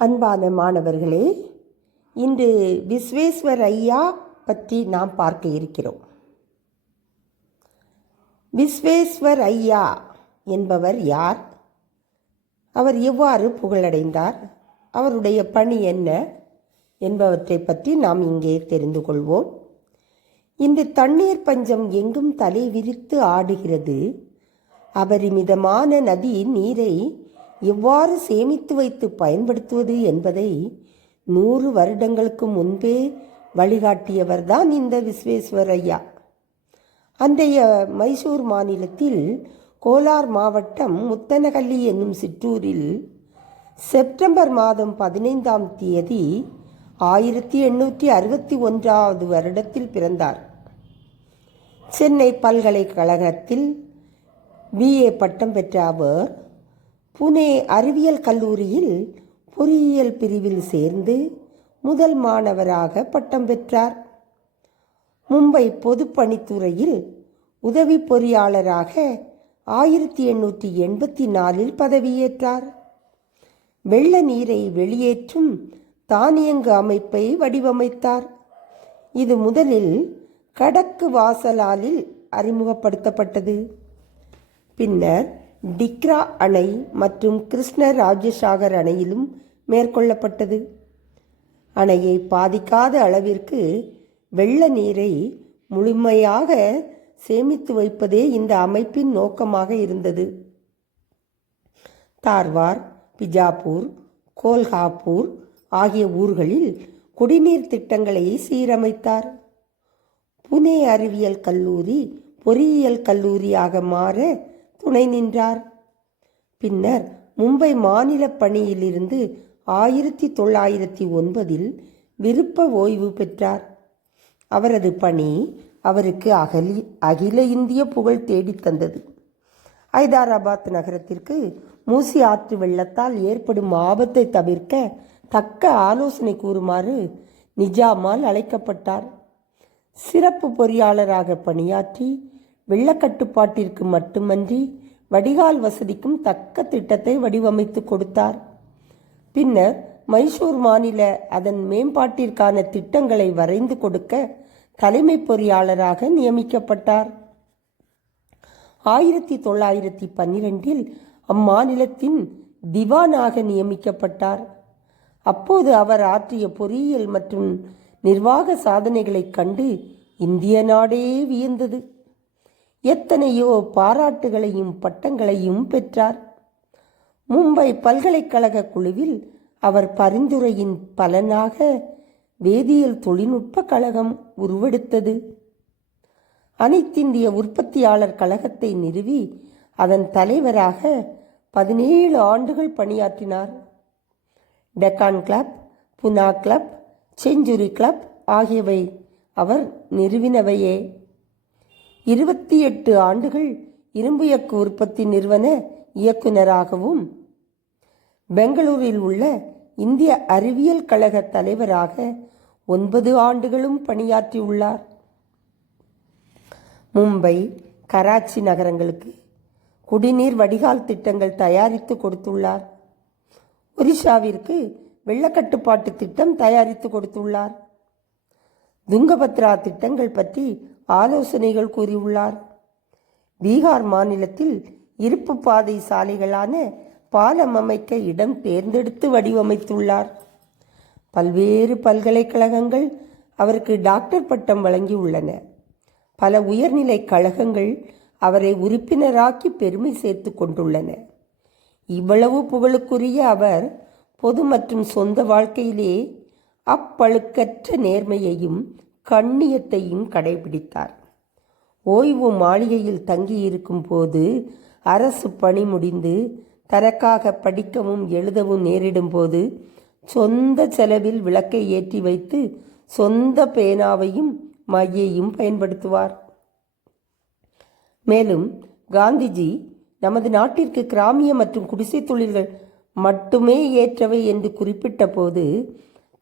அன்பான மாணவர்களே, இன்று விஸ்வேஸ்வர் ஐயா பற்றி நாம் பார்க்க இருக்கிறோம். விஸ்வேஸ்வர் ஐயா என்பவர் யார்? அவர் எவ்வாறு புகழடைந்தார்? அவருடைய பணி என்ன என்பவற்றை பற்றி நாம் இங்கே தெரிந்து கொள்வோம். இன்று தண்ணீர் பஞ்சம் எங்கும் தலை விரித்து ஆடுகிறது. அபரிமிதமான நதி நீரை எவ்வாறு சேமித்து வைத்து பயன்படுத்துவது என்பதை 100 வருடங்களுக்கு முன்பே வழிகாட்டியவர்தான் இந்த விஸ்வேஸ்வர் ஐயா. அன்றைய மைசூர் மாநிலத்தில் கோலார் மாவட்டம் முத்தனஹள்ளி என்னும் சிற்றூரில் செப்டம்பர் மாதம் 15ஆம் தேதி 1861 வருடத்தில் பிறந்தார். சென்னை பல்கலைக்கழகத்தில் BA பட்டம் பெற்ற அவர் புனே அறிவியல் கல்லூரியில் பொறியியல் பிரிவில் சேர்ந்து முதல் மாணவராக பட்டம் பெற்றார். மும்பை பொதுப்பணித்துறையில் உதவி பொறியாளராக 1884 பதவியேற்றார். வெள்ள நீரை வெளியேற்றும் தானியங்கு அமைப்பை வடிவமைத்தார். இது முதலில் கடக்கு வாசலாலில் அறிமுகப்படுத்தப்பட்டது. பின்னர் டிக்ரா அணை மற்றும் கிருஷ்ணராஜசாகர் அணையிலும் மேற்கொள்ளப்பட்டது. அணையை பாதிக்காத அளவிற்கு வெள்ள நீரை முழுமையாக சேமித்து வைப்பதே இந்த அமைப்பின் நோக்கமாக இருந்தது. தார்வார், பிஜாப்பூர், கோல்ஹாப்பூர் ஆகிய ஊர்களில் குடிநீர் திட்டங்களை சீரமைத்தார். புனே அறிவியல் கல்லூரி பொறியியல் கல்லூரியாக மாற துணை நின்றார். பின்னர் மும்பை மாநில பணியிலிருந்து 1909 விருப்ப ஓய்வு பெற்றார். அவரது பணி அவருக்கு அகில இந்திய புகழ் தேடித்தந்தது. ஐதராபாத் நகரத்திற்கு மூசி ஆற்று வெள்ளத்தால் ஏற்படும் ஆபத்தை தவிர்க்க தக்க ஆலோசனை கூறுமாறு நிஜாமால் அழைக்கப்பட்டார். சிறப்பு பொறியாளராக பணியாற்றி வெள்ளக்கட்டுப்பாட்டிற்கு மட்டுமன்றி வடிகால் வசதிக்கும் தக்க திட்டத்தை வடிவமைத்து கொடுத்தார். பின்னர் மைசூர் மாநில அதன் மேம்பாட்டிற்கான திட்டங்களை வரைந்து கொடுக்க தலைமை பொறியாளராக நியமிக்கப்பட்டார். 1912 அம்மாநிலத்தின் திவானாக நியமிக்கப்பட்டார். அப்போது அவர் ஆற்றிய பொறியியல் மற்றும் நிர்வாக சாதனைகளைக் கண்டு இந்திய நாடே வியந்தது. எத்தனையோ பாராட்டுகளையும் பட்டங்களையும் பெற்றார். மும்பை பல்கலைக்கழக குழுவில் அவர் பரிந்துரையின் பலனாக வேதியியல் தொழில்நுட்ப கழகம் உருவெடுத்தது. அனைத்திந்திய உற்பத்தியாளர் கழகத்தை நிறுவி அதன் தலைவராக 17 ஆண்டுகள் பணியாற்றினார். Deccan club, Buna club, century club ஆகியவை அவர் நிறுவினவையே. 28 ஆண்டுகள் இரும்பு எஃகு உற்பத்தி நிறுவன இயக்குநராகவும் பெங்களூரில் உள்ள இந்திய அறிவியல் கழக தலைவராக 9 ஆண்டுகளும் பணியாற்றியுள்ளார். மும்பை, கராச்சி நகரங்களுக்கு குடிநீர் வடிகால் திட்டங்கள் தயாரித்து கொடுத்துள்ளார். ஒரிஷாவிற்கு வெள்ளக்கட்டுப்பாட்டு திட்டம் தயாரித்து கொடுத்துள்ளார். துங்கபத்ரா திட்டங்கள் பற்றி ஆலோசனைகள் கூறியுள்ளார். பீகார் மாநிலத்தில் இருப்பு பாதை சாலைகளான பாலம் அமைக்க இடம் தேர்ந்தெடுத்து வடிவமைத்துள்ளார். பல்வேறு பல்கலைக்கழகங்கள் அவருக்கு டாக்டர் பட்டம் வழங்கியுள்ளன. பல உயர்நிலை கழகங்கள் அவரை உறுப்பினராக்கி பெருமை சேர்த்து கொண்டுள்ளன. இவ்வளவு புகழுக்குரிய அவர் பொது மற்றும் சொந்த வாழ்க்கையிலே அப்பழுக்கற்ற நேர்மையையும் கண்ணியத்தையும் கடைபிடித்தார். ஓய்வு மாளிகையில் தங்கியிருக்கும் போது அரசு பணி முடிந்து தனக்காக படிக்கவும் எழுதவும் நேரிடும் போது சொந்த செலவில் விளக்கை ஏற்றி வைத்து சொந்த பேனாவையும் மையையும் பயன்படுத்துவார். மேலும் காந்திஜி நமது நாட்டிற்கு கிராமிய மற்றும் குடிசை தொழில்கள் மட்டுமே ஏற்றவை என்று குறிப்பிட்ட போது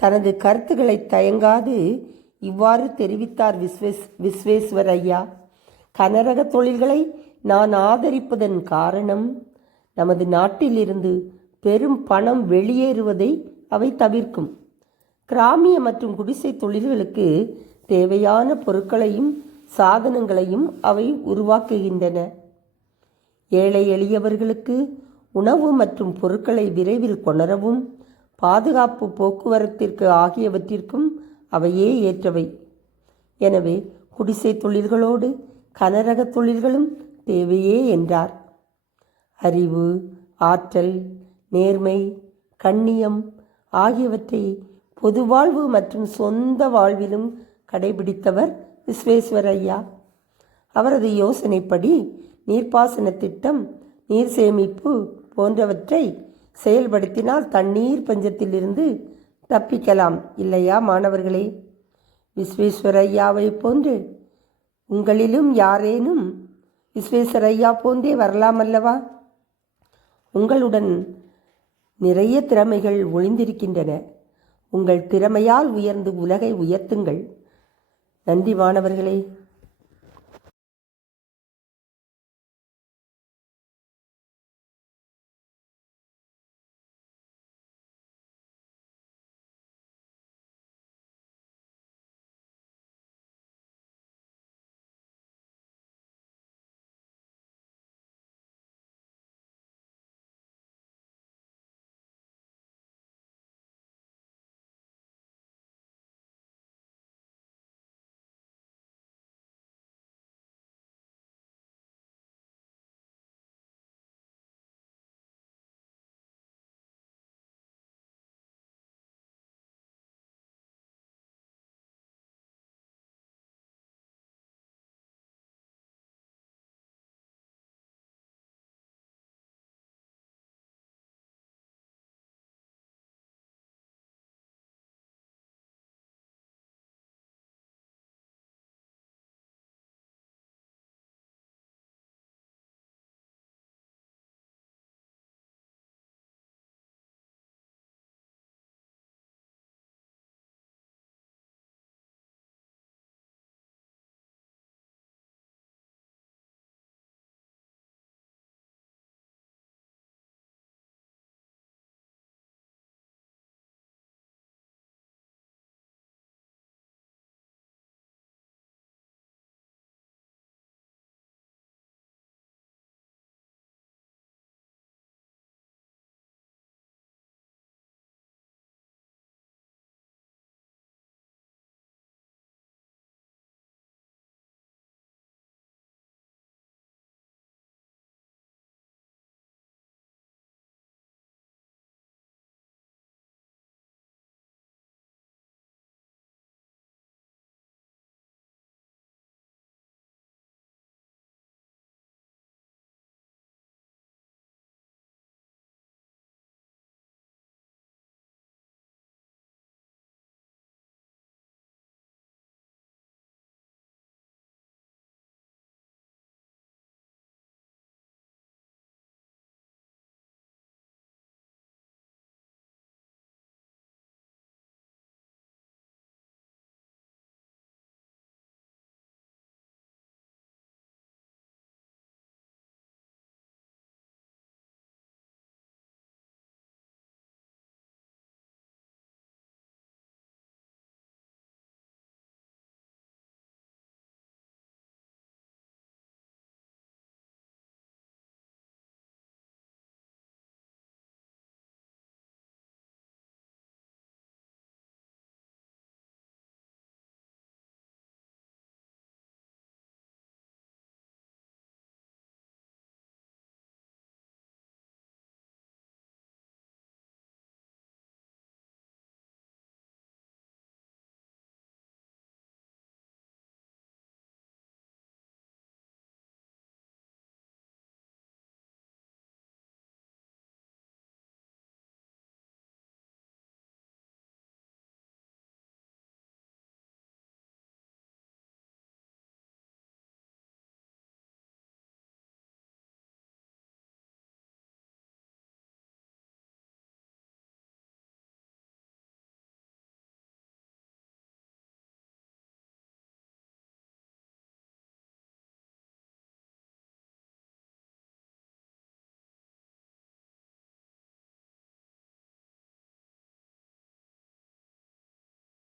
தனது கருத்துக்களை தயங்காது இவ்வாறு தெரிவித்தார் விஸ்வேஸ்வர் ஐயா. கனரக தொழில்களை நான் ஆதரிப்பதன் காரணம் நமது நாட்டிலிருந்து பெரும் பணம் வெளியேறுவதை அவை தவிர்க்கும். கிராமிய மற்றும் குடிசை தொழில்களுக்கு தேவையான பொருட்களையும் சாதனங்களையும் அவை உருவாக்குகின்றன. ஏழை எளியவர்களுக்கு உணவு மற்றும் பொருட்களை விரைவில் கொணரவும் பாதுகாப்பு போக்குவரத்திற்கு ஆகியவற்றிற்கும் அவையே ஏற்றவை. எனவே குடிசை தொழில்களோடு கனரக தொழில்களும் தேவையே என்றார். அறிவு, ஆற்றல், நேர்மை, கண்ணியம் ஆகியவற்றை பொது வாழ்வு மற்றும் சொந்த வாழ்விலும் கடைபிடித்தவர் விஸ்வேஸ்வரய்யா. அவரது யோசனைப்படி நீர்ப்பாசன திட்டம், நீர் சேமிப்பு போன்றவற்றை செயல்படுத்தினால் தண்ணீர் பஞ்சத்திலிருந்து தப்பிக்கலாம் இல்லையா மாணவர்களே? விஸ்வேஸ்வரய்யாவை போன்று உங்களிலும் யாரேனும் விஸ்வேஸ்வரய்யா போன்றே வரலாம் அல்லவா? உங்களுடன் நிறைய திறமைகள் ஒளிந்திருக்கின்றன. உங்கள் திறமையால் உயர்ந்து உலகை உயர்த்துங்கள். நன்றி மாணவர்களே.